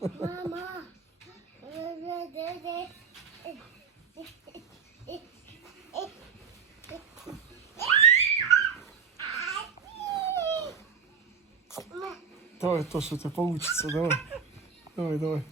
Мама. Давай, то, что у тебя получится, давай. Давай, давай.